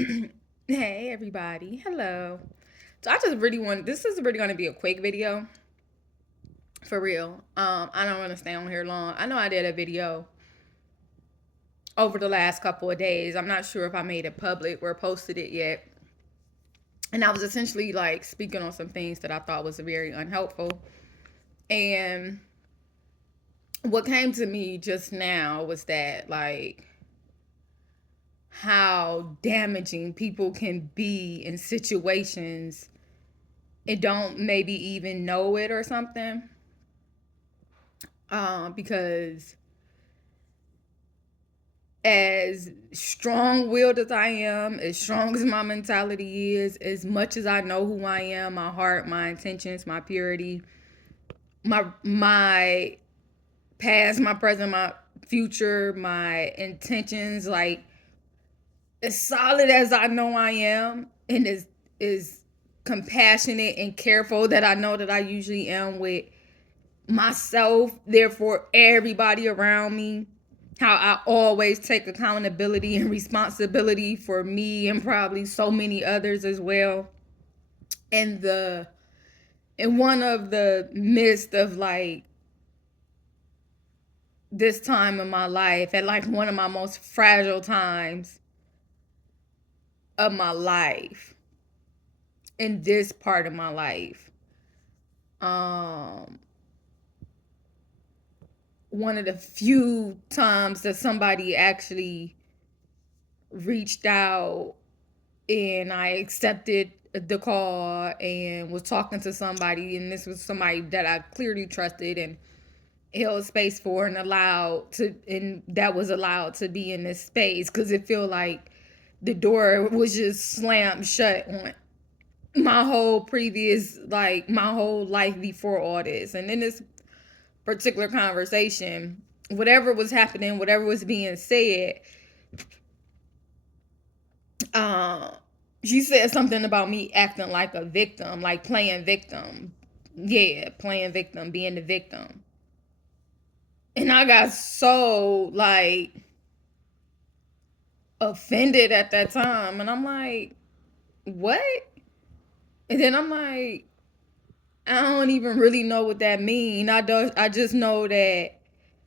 Hey everybody, hello. So I just really want this is really going to be a quick video for real. I don't want to stay on here long. I know I did a video over the last couple of days. I'm not sure if I made it public or posted it yet. And I was essentially like speaking on some things that I thought was very unhelpful. And what came to me just now was that like how damaging people can be in situations and don't maybe even know it or something. Because as strong willed as I am, as strong as my mentality is, as much as I know who I am, my heart, my intentions, my purity, my past, my present, my future, my intentions, like as solid as I know I am, and as compassionate and careful that I know that I usually am with myself, therefore everybody around me, how I always take accountability and responsibility for me and probably so many others as well. And the in one of the midst of like this time in my life, at like one of my most fragile times of my life, in this part of my life, um one of the few times that somebody actually reached out and I accepted the call and was talking to somebody, and this was somebody that I clearly trusted and held space for and that was allowed to be in this space, because it feel like the door was just slammed shut on my whole previous, like my whole life before all this. And in this particular conversation, whatever was happening, whatever was being said, uh, she said something about me acting like a victim, like playing victim. Yeah, playing victim, being the victim. And I got so like offended at that time. And I'm like, what? And then I'm like, I don't even really know what that means. I just know that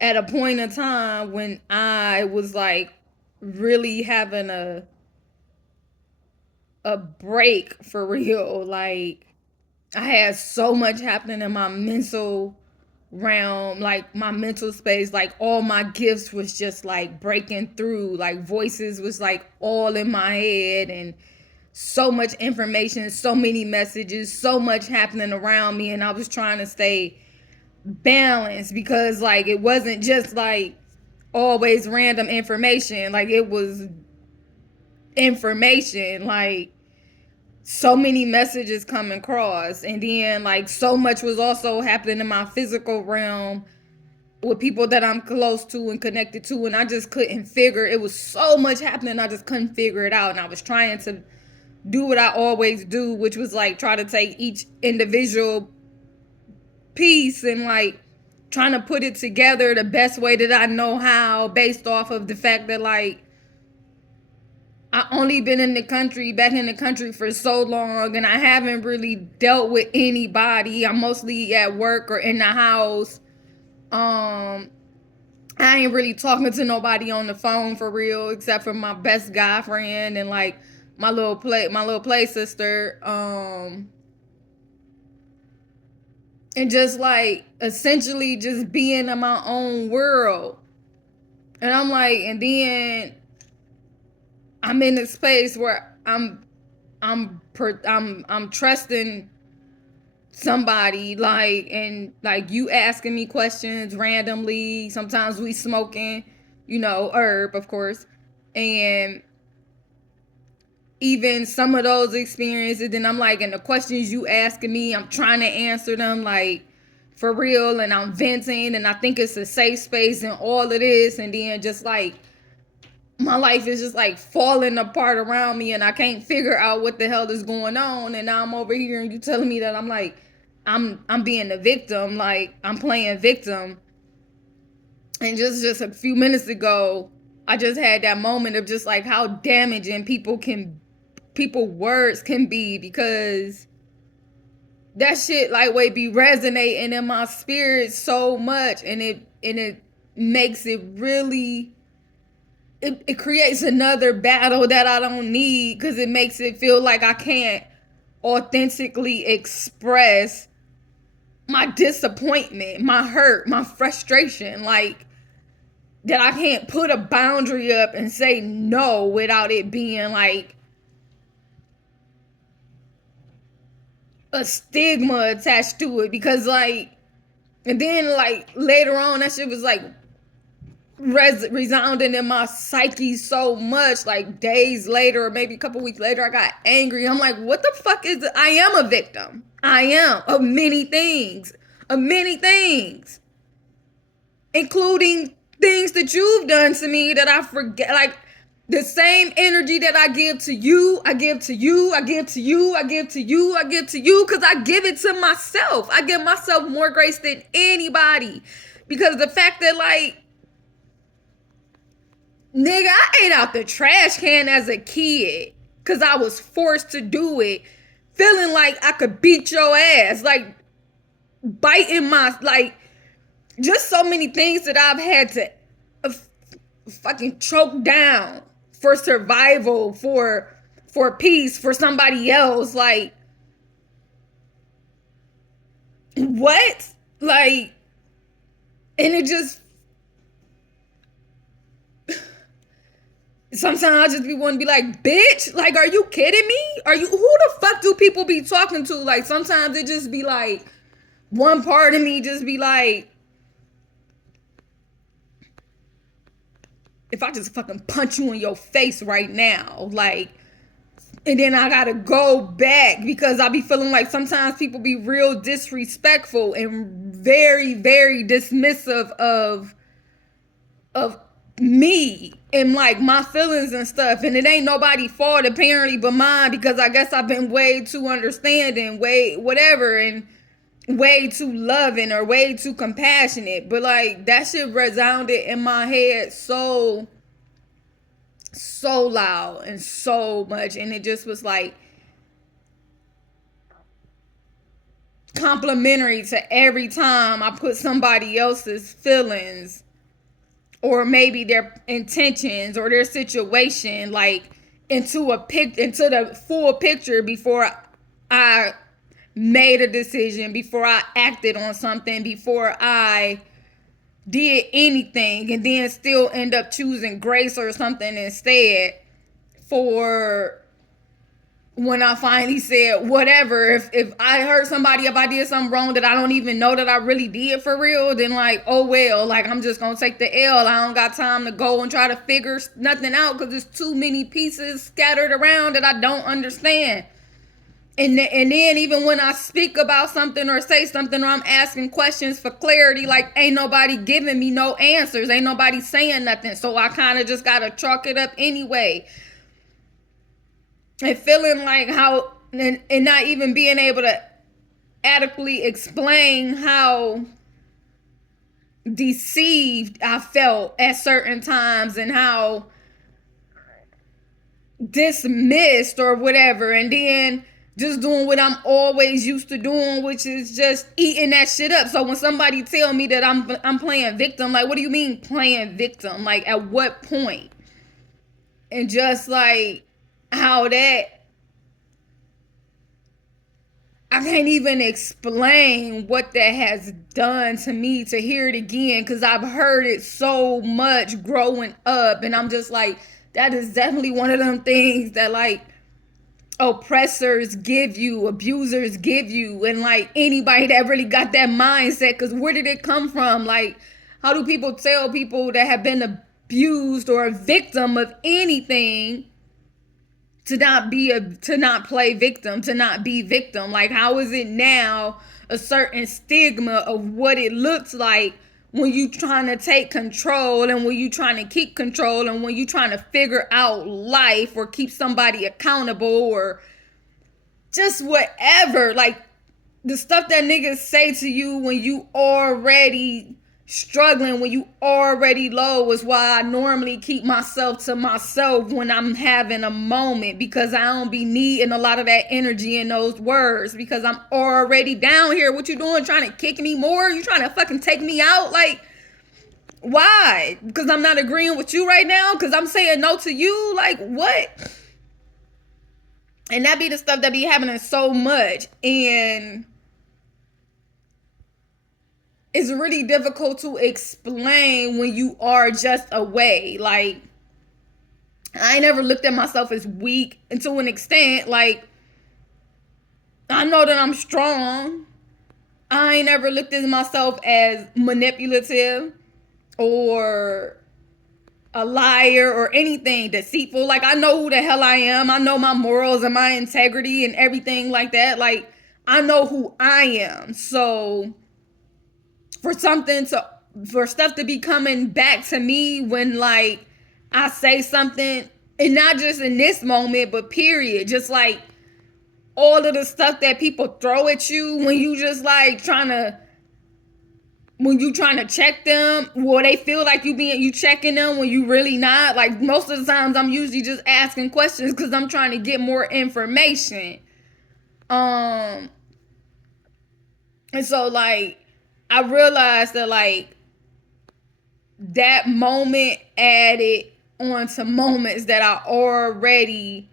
at a point in time when I was like really having a break for real, like I had so much happening in my mental realm, like my mental space, like all my gifts was just like breaking through, like voices was like all in my head, and so much information, so many messages, so much happening around me, and I was trying to stay balanced because like it wasn't just like always random information, like it was information, like so many messages coming across, and then like so much was also happening in my physical realm with people that I'm close to and connected to, and I just couldn't figure, it was so much happening, I just couldn't figure it out. And I was trying to do what I always do, which was like try to take each individual piece and like trying to put it together the best way that I know how, based off of the fact that like I only been in the country, back in the country for so long, and I haven't really dealt with anybody. I'm mostly at work or in the house. I ain't really talking to nobody on the phone for real, except for my best guy friend and like my little play sister. And just like essentially just being in my own world. And I'm like, and then I'm in this space where I'm trusting somebody, like, and like you asking me questions randomly. Sometimes we smoking, herb, of course. And even some of those experiences, then I'm like, and the questions you asking me, I'm trying to answer them like for real, and I'm venting, and I think it's a safe space and all of this, and then just like my life is just like falling apart around me, and I can't figure out what the hell is going on. And now I'm over here, and you telling me that I'm like, I'm being a victim, like I'm playing victim. And just a few minutes ago, I just had that moment of just like how damaging people words can be, because that shit like way be resonating in my spirit so much, and it makes it really, it creates another battle that I don't need, because it makes it feel like I can't authentically express my disappointment, my hurt, my frustration, like that I can't put a boundary up and say no without it being like a stigma attached to it. Because like, and then like later on that shit was like resounding in my psyche so much, like days later or maybe a couple weeks later I got angry. I'm like, what the fuck is it? I am a victim. I am of many things, including things that you've done to me that I forget. Like the same energy that I give to you, I give to you, I give to you, I give to you, I give to you, because I give it to myself. I give myself more grace than anybody, because the fact that like, nigga, I ate out the trash can as a kid because I was forced to do it, feeling like I could beat your ass, like biting my, like, just so many things that I've had to fucking choke down for survival, for peace, for somebody else. Like, what? Like, and it just, sometimes I just be want to be like, bitch, like, are you kidding me? Who the fuck do people be talking to? Like, sometimes it just be like, one part of me just be like, if I just fucking punch you in your face right now, like, and then I gotta go back, because I be feeling like sometimes people be real disrespectful and very, very dismissive of me and like my feelings and stuff, and it ain't nobody fault apparently but mine, because I guess I've been way too understanding, way whatever, and way too loving or way too compassionate. But like that shit resounded in my head so loud and so much, and it just was like complimentary to every time I put somebody else's feelings or maybe their intentions or their situation like into the full picture before I made a decision, before I acted on something, before I did anything, and then still end up choosing grace or something instead for when I finally said whatever. If I hurt somebody, if I did something wrong that I don't even know that I really did for real, then like, oh well, like I'm just gonna take the L. I don't got time to go and try to figure nothing out, because there's too many pieces scattered around that I don't understand. And then even when I speak about something or say something or I'm asking questions for clarity, like ain't nobody giving me no answers. Ain't nobody saying nothing. So I kind of just got to chalk it up anyway. And feeling like how, and not even being able to adequately explain how deceived I felt at certain times and how dismissed or whatever. And then just doing what I'm always used to doing, which is just eating that shit up. So when somebody tell me that I'm playing victim, like, what do you mean playing victim? Like, at what point? And just like how that, I can't even explain what that has done to me to hear it again, because I've heard it so much growing up, and I'm just like, that is definitely one of them things that like oppressors give you, abusers give you, and like anybody that really got that mindset, because where did it come from? Like, how do people tell people that have been abused or a victim of anything to not play victim, to not be victim? Like, how is it now a certain stigma of what it looks like when you trying to take control, and when you trying to keep control, and when you trying to figure out life or keep somebody accountable or just whatever? Like the stuff that niggas say to you when you already struggling when you already low is why I normally keep myself to myself when I'm having a moment, because I don't be needing a lot of that energy in those words, because I'm already down here. What you doing? Trying to kick me more? You trying to fucking take me out? Like, why? Because I'm not agreeing with you right now? Because I'm saying no to you? Like, what? And that be the stuff that be happening so much. And it's really difficult to explain when you are just away. Like, I ain't never looked at myself as weak, and to an extent, like, I know that I'm strong. I ain't never looked at myself as manipulative or a liar or anything deceitful. Like, I know who the hell I am. I know my morals and my integrity and everything like that. Like, I know who I am. So for stuff to be coming back to me when, like, I say something, and not just in this moment, but period, just like all of the stuff that people throw at you when you just like when you trying to check them, or they feel like you checking them when you really not. Like, most of the times I'm usually just asking questions because I'm trying to get more information. And so, like, I realized that, like, that moment added on to moments that I already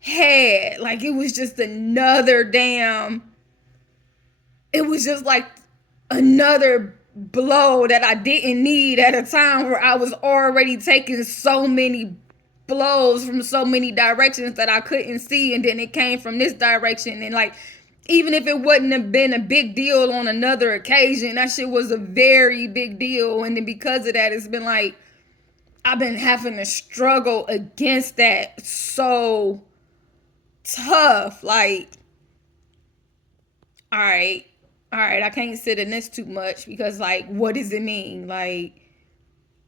had. Like, it was just it was just like another blow that I didn't need at a time where I was already taking so many blows from so many directions that I couldn't see, and then it came from this direction. And, like, even if it wouldn't have been a big deal on another occasion, that shit was a very big deal. And then because of that, it's been like I've been having to struggle against that so tough. Like, all right, I can't sit in this too much because, like, what does it mean? Like,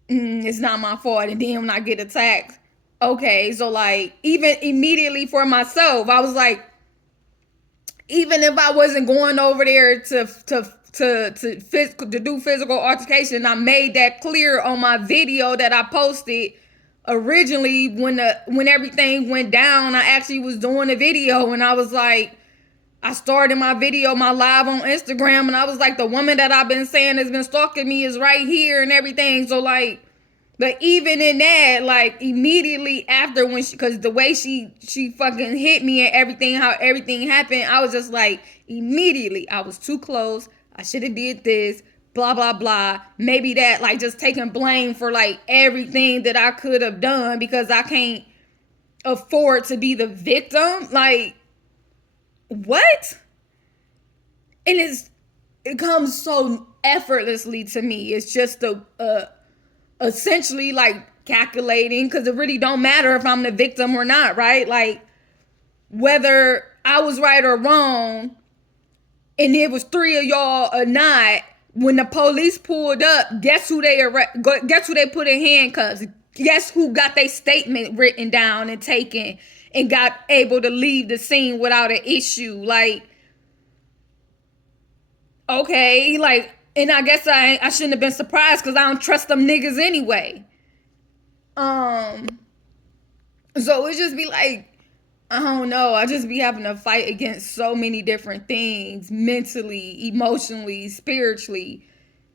it's not my fault. And then when I get attacked, okay, so, like, even immediately for myself, I was like, even if I wasn't going over there to do physical altercation, I made that clear on my video that I posted originally when everything went down. I actually was doing a video, and I was like, I started my video, my live on Instagram, and I was like, the woman that I've been saying has been stalking me is right here and everything. So, like, but even in that, like, immediately after, when because the way she fucking hit me and everything, how everything happened, I was just like, immediately, I was too close. I should have did this, blah, blah, blah. Maybe that, like, just taking blame for, like, everything that I could have done because I can't afford to be the victim. Like, what? And it comes so effortlessly to me. It's just essentially like calculating, because it really don't matter if I'm the victim or not, right? Like, whether I was right or wrong, and it was three of y'all or not, when the police pulled up, guess who they put in handcuffs? Guess who got their statement written down and taken and got able to leave the scene without an issue? Like, okay, like, and I guess I shouldn't have been surprised because I don't trust them niggas anyway. So it just be like, I don't know. I just be having to fight against so many different things, mentally, emotionally, spiritually.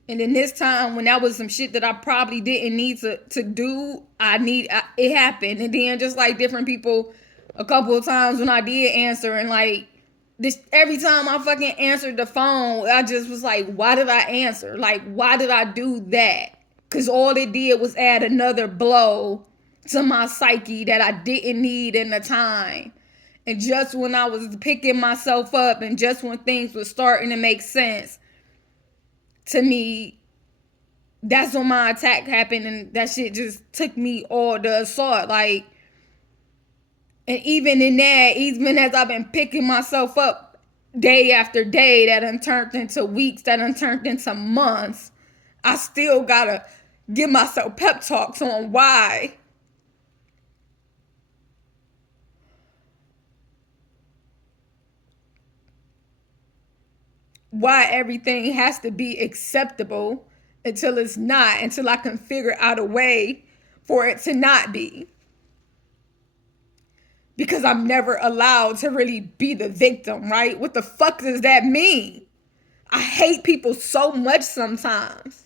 And then this time, when that was some shit that I probably didn't need to do, it happened. And then just like different people, a couple of times when I did answer, and like this, every time I fucking answered the phone, I just was like, why did I answer? Like, why did I do that? Because all it did was add another blow to my psyche that I didn't need in the time. And just when I was picking myself up, and just when things were starting to make sense to me, that's when my attack happened, and that shit just took me all the assault. Like, and even in that, even as I've been picking myself up day after day, that done turned into weeks, that done turned into months, I still gotta give myself pep talks on why. why everything has to be acceptable until it's not, until I can figure out a way for it to not be. Because I'm never allowed to really be the victim, right? What the fuck does that mean? I hate people so much sometimes.